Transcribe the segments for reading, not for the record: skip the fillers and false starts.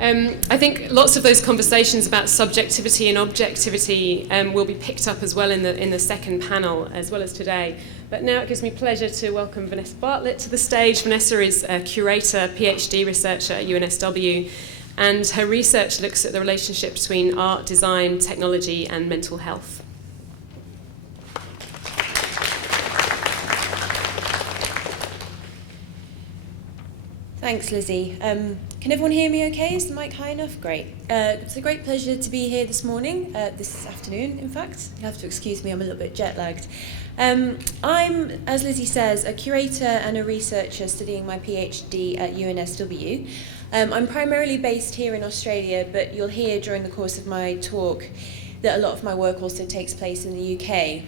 I think lots of those conversations about subjectivity and objectivity will be picked up as well in the second panel, as well as today. But now it gives me pleasure to welcome Vanessa Bartlett to the stage. Vanessa is a curator, PhD researcher at UNSW, and her research looks at the relationship between art, design, technology, and mental health. Thanks, Lizzie. Can everyone hear me okay? Is the mic high enough? Great. It's a great pleasure to be here this morning, this afternoon, in fact. You'll have to excuse me, I'm a little bit jet-lagged. I'm, as Lizzie says, a curator and a researcher studying my PhD at UNSW. I'm primarily based here in Australia, but you'll hear during the course of my talk that a lot of my work also takes place in the UK,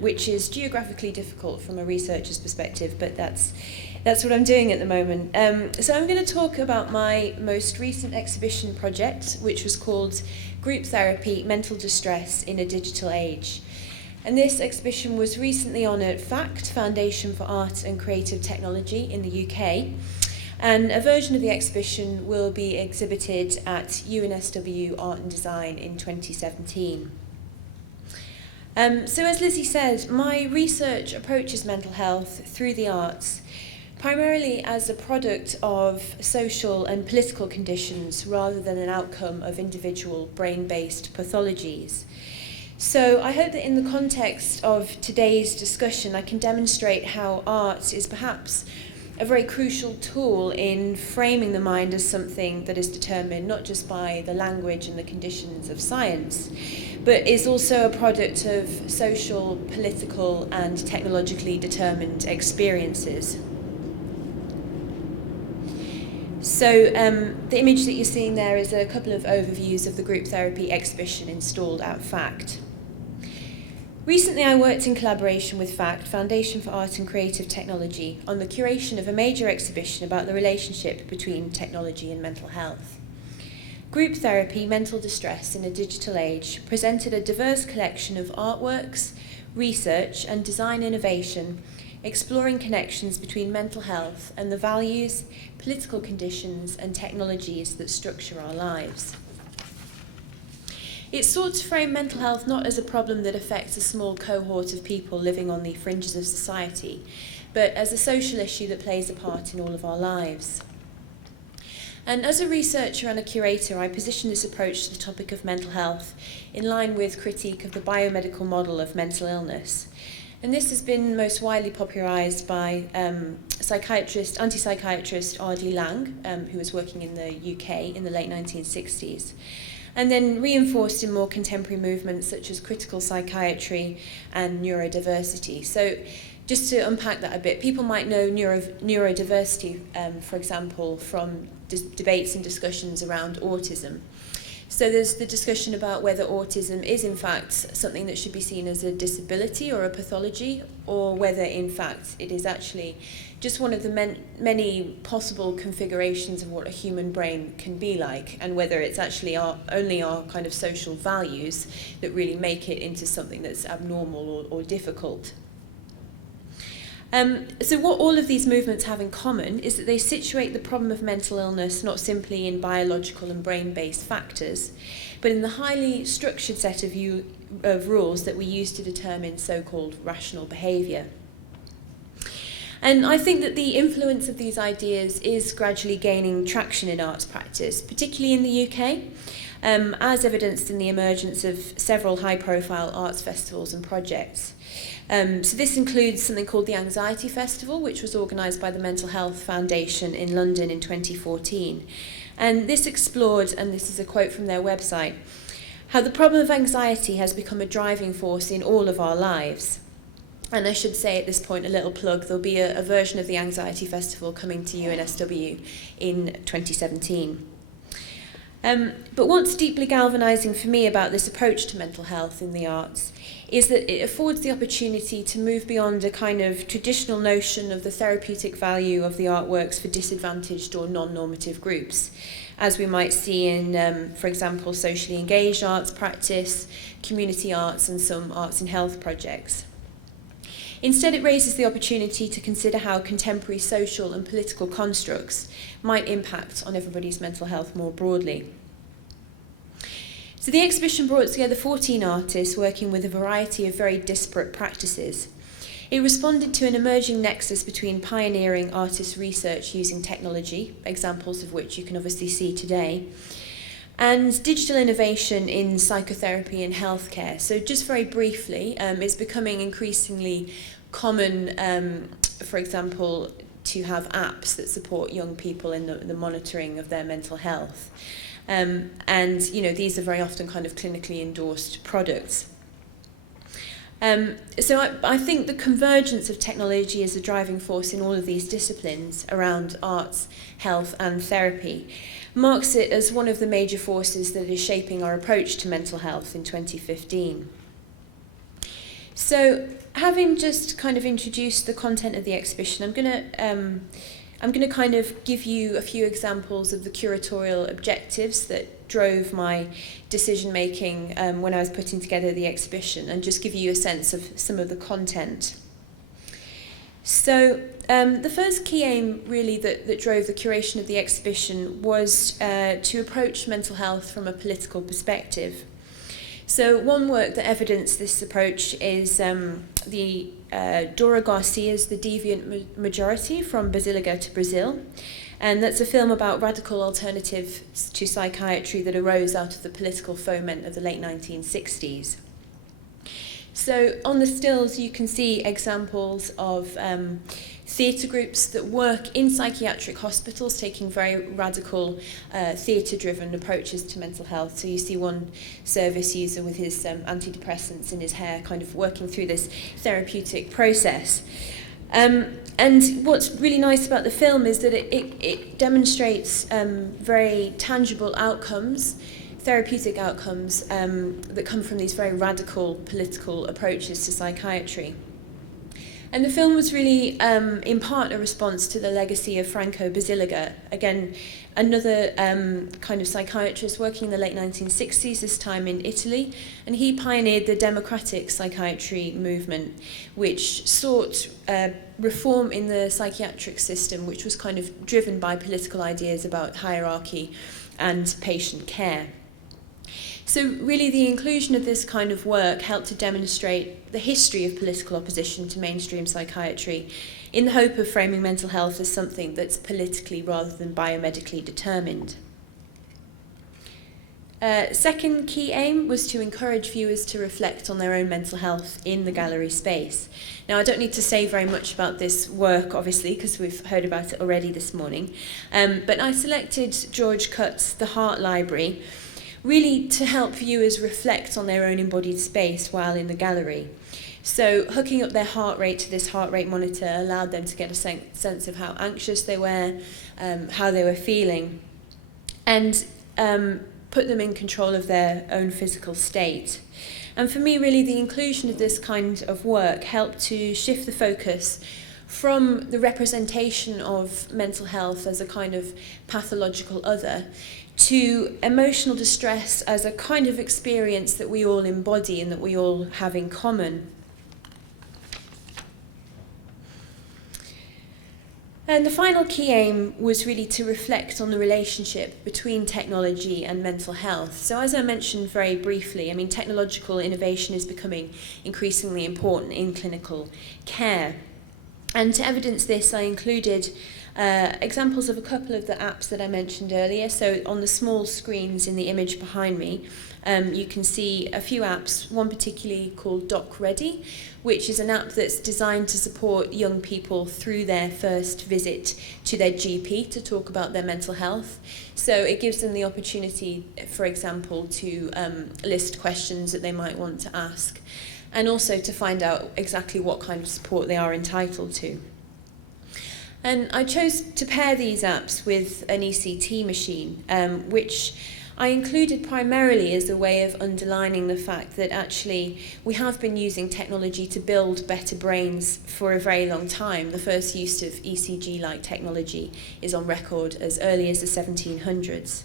which is geographically difficult from a researcher's perspective, but that's what I'm doing at the moment. So I'm going to talk about my most recent exhibition project, which was called Group Therapy, Mental Distress in a Digital Age. And this exhibition was recently honoured FACT, Foundation for Art and Creative Technology in the UK. And a version of the exhibition will be exhibited at UNSW Art and Design in 2017. So as Lizzie said, my research approaches mental health through the arts, primarily as a product of social and political conditions rather than an outcome of individual brain-based pathologies. So I hope that in the context of today's discussion I can demonstrate how art is perhaps a very crucial tool in framing the mind as something that is determined not just by the language and the conditions of science, but is also a product of social, political, and technologically determined experiences. So the image that you're seeing there is a couple of overviews of the group therapy exhibition installed at FACT. Recently I worked in collaboration with FACT, Foundation for Art and Creative Technology, on the curation of a major exhibition about the relationship between technology and mental health. Group Therapy, Mental Distress in a Digital Age presented a diverse collection of artworks, research and design innovation exploring connections between mental health and the values, political conditions and technologies that structure our lives. It sought to frame mental health not as a problem that affects a small cohort of people living on the fringes of society, but as a social issue that plays a part in all of our lives. And as a researcher and a curator, I position this approach to the topic of mental health in line with critique of the biomedical model of mental illness. And this has been most widely popularised by anti-psychiatrist R.D. Laing, who was working in the UK in the late 1960s, and then reinforced in more contemporary movements such as critical psychiatry and neurodiversity. So just to unpack that a bit, people might know neurodiversity, for example, from debates and discussions around autism. So there's the discussion about whether autism is in fact something that should be seen as a disability or a pathology, or whether in fact it is actually just one of the many possible configurations of what a human brain can be like, and whether it's actually only our kind of social values that really make it into something that's abnormal or difficult. So what all of these movements have in common is that they situate the problem of mental illness not simply in biological and brain-based factors, but in the highly structured set of rules that we use to determine so-called rational behaviour. And I think that the influence of these ideas is gradually gaining traction in arts practice, particularly in the UK, as evidenced in the emergence of several high-profile arts festivals and projects. So this includes something called the Anxiety Festival, which was organised by the Mental Health Foundation in London in 2014. And this explored, and this is a quote from their website, how the problem of anxiety has become a driving force in all of our lives. And I should say at this point, a little plug, there'll be a version of the Anxiety Festival coming to UNSW in 2017. But what's deeply galvanising for me about this approach to mental health in the arts is that it affords the opportunity to move beyond a kind of traditional notion of the therapeutic value of the artworks for disadvantaged or non-normative groups, as we might see in, for example, socially engaged arts practice, community arts and some arts and health projects. Instead, it raises the opportunity to consider how contemporary social and political constructs might impact on everybody's mental health more broadly. So the exhibition brought together 14 artists working with a variety of very disparate practices. It responded to an emerging nexus between pioneering artist research using technology, examples of which you can obviously see today, and digital innovation in psychotherapy and healthcare. So just very briefly, it's becoming increasingly common, for example, to have apps that support young people in the monitoring of their mental health. And these are very often kind of clinically endorsed products. So I think the convergence of technology as a driving force in all of these disciplines around arts, health and therapy marks it as one of the major forces that is shaping our approach to mental health in 2015. So having just kind of introduced the content of the exhibition, I'm going to kind of give you a few examples of the curatorial objectives that drove my decision-making when I was putting together the exhibition, and just give you a sense of some of the content. So the first key aim really that drove the curation of the exhibition was to approach mental health from a political perspective. So one work that evidenced this approach is the Dora Garcia's The Deviant Majority, From Basilica to Brazil. And that's a film about radical alternatives to psychiatry that arose out of the political foment of the late 1960s. So on the stills you can see examples of theatre groups that work in psychiatric hospitals taking very radical theatre-driven approaches to mental health. So you see one service user with his antidepressants in his hair kind of working through this therapeutic process. And what's really nice about the film is that it demonstrates very tangible outcomes, therapeutic outcomes that come from these very radical political approaches to psychiatry. And the film was really, in part, a response to the legacy of Franco Basilica, again, another kind of psychiatrist working in the late 1960s, this time in Italy, and he pioneered the democratic psychiatry movement, which sought reform in the psychiatric system, which was kind of driven by political ideas about hierarchy and patient care. So really the inclusion of this kind of work helped to demonstrate the history of political opposition to mainstream psychiatry in the hope of framing mental health as something that's politically rather than biomedically determined. Second key aim was to encourage viewers to reflect on their own mental health in the gallery space. Now, I don't need to say very much about this work, obviously, because we've heard about it already this morning, but I selected George Cutt's The Heart Library, really to help viewers reflect on their own embodied space while in the gallery. So hooking up their heart rate to this heart rate monitor allowed them to get a sense of how anxious they were, how they were feeling, and put them in control of their own physical state. And for me, really, the inclusion of this kind of work helped to shift the focus from the representation of mental health as a kind of pathological other to emotional distress as a kind of experience that we all embody and that we all have in common. And the final key aim was really to reflect on the relationship between technology and mental health. So as I mentioned very briefly, I mean, technological innovation is becoming increasingly important in clinical care. And to evidence this, I included examples of a couple of the apps that I mentioned earlier. So on the small screens in the image behind me, you can see a few apps, one particularly called Doc Ready, which is an app that's designed to support young people through their first visit to their GP to talk about their mental health. So it gives them the opportunity, for example, to list questions that they might want to ask, and also to find out exactly what kind of support they are entitled to. And I chose to pair these apps with an ECT machine, which I included primarily as a way of underlining the fact that actually we have been using technology to build better brains for a very long time. The first use of ECG-like technology is on record as early as the 1700s.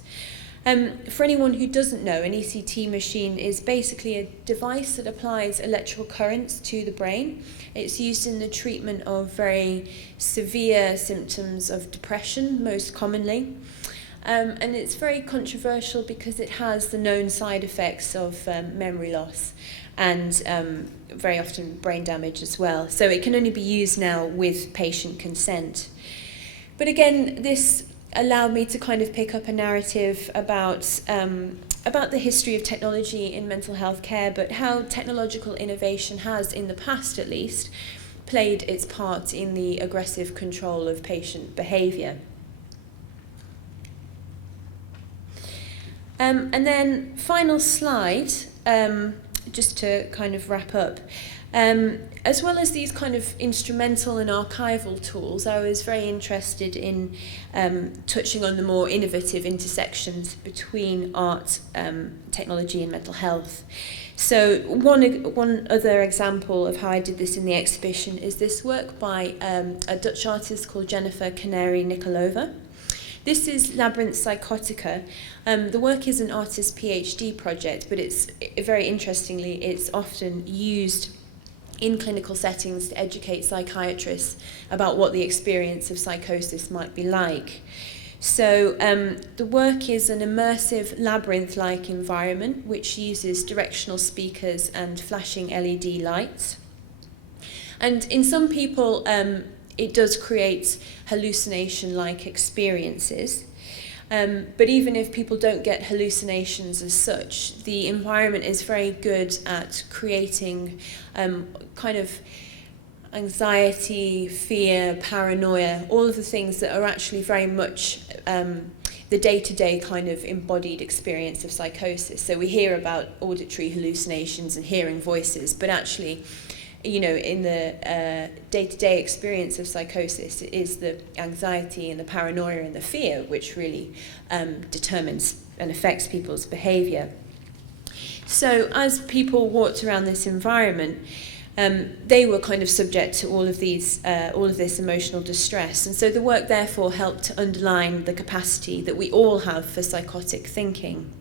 For anyone who doesn't know, an ECT machine is basically a device that applies electrical currents to the brain. It's used in the treatment of very severe symptoms of depression, most commonly. And it's very controversial because it has the known side effects of memory loss and very often brain damage as well. So it can only be used now with patient consent. But again, this allowed me to kind of pick up a narrative about the history of technology in mental health care, but how technological innovation has, in the past at least, played its part in the aggressive control of patient behaviour. And then final slide, just to kind of wrap up. As well as these kind of instrumental and archival tools, I was very interested in touching on the more innovative intersections between art, technology and mental health. So one other example of how I did this in the exhibition is this work by a Dutch artist called Jennifer Canary-Nikolova. This is Labyrinth Psychotica. The work is an artist's PhD project, but it's very interestingly, it's often used in clinical settings to educate psychiatrists about what the experience of psychosis might be like. So the work is an immersive labyrinth-like environment which uses directional speakers and flashing LED lights. And in some people, it does create hallucination-like experiences. But even if people don't get hallucinations as such, the environment is very good at creating kind of anxiety, fear, paranoia, all of the things that are actually very much the day-to-day kind of embodied experience of psychosis. So we hear about auditory hallucinations and hearing voices, but actually, you know, in the day-to-day experience of psychosis, it is the anxiety and the paranoia and the fear which really determines and affects people's behaviour. So as people walked around this environment, they were kind of subject to all of this emotional distress, and so the work therefore helped to underline the capacity that we all have for psychotic thinking.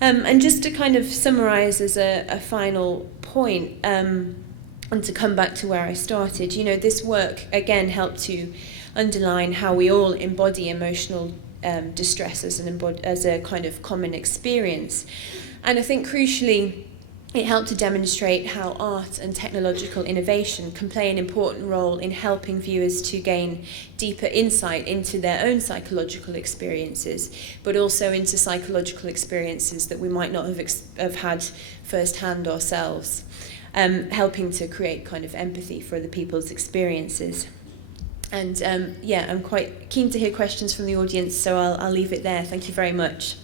And just to kind of summarise as a final point, and to come back to where I started, you know, this work again helped to underline how we all embody emotional distress as a kind of common experience. And I think crucially, it helped to demonstrate how art and technological innovation can play an important role in helping viewers to gain deeper insight into their own psychological experiences, but also into psychological experiences that we might not have had firsthand ourselves, helping to create kind of empathy for other people's experiences. And yeah, I'm quite keen to hear questions from the audience, so I'll leave it there. Thank you very much.